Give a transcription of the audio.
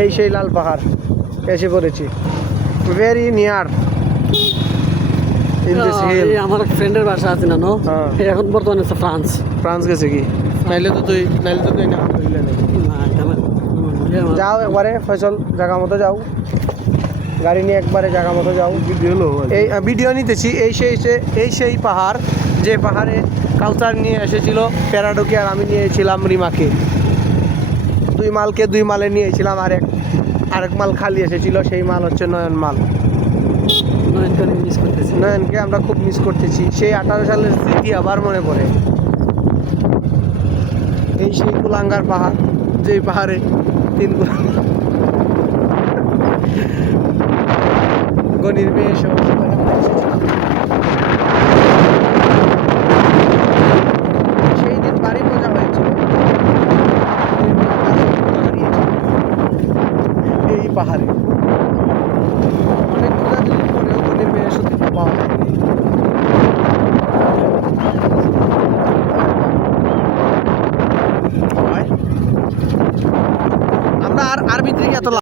এই সেই লাল পাহাড় এসে পড়েছি, very near in this hill. আমার ফ্রেন্ডের বাসা আছে না, নো হ্যাঁ। এখন বর্তমানে আছে ফ্রান্স। ফ্রান্স গেছে কি? নাইলে তো তুই না করিলে নেই। যাও একবারে ফয়সল, জায়গা মতো যাও, গাড়ি নিয়ে একবারে জায়গা মতো যাও। এই ভিডিও নিতেছি। এই সেই পাহাড়, যে পাহাড়ে কালচার নিয়ে এসেছিল প্যারাডোকে, আর আমি নিয়েছিলাম রিমাকে। 2 মালে নিয়েছিলাম, আরেক মাল খালি এসেছিল। সেই মাল হচ্ছে নয়ন মাল। নয়নকে আমরা খুব মিস করতেছি। সেই 18 সালের স্মৃতি আবার মনে পড়ে। এই সেই কুলাঙ্গার পাহাড়, যেই পাহাড়ে 3 গনির মেয়ে সমস্যা এসেছিলাম। সেই দিন বাড়ি মজা হয়েছিল। এই পাহাড়ে অনেক খোঁজাখুঁজির পরেও গনির মেয়ের সত্যিটা পাওয়া যায়নি। আমরা আর ভিতরে এত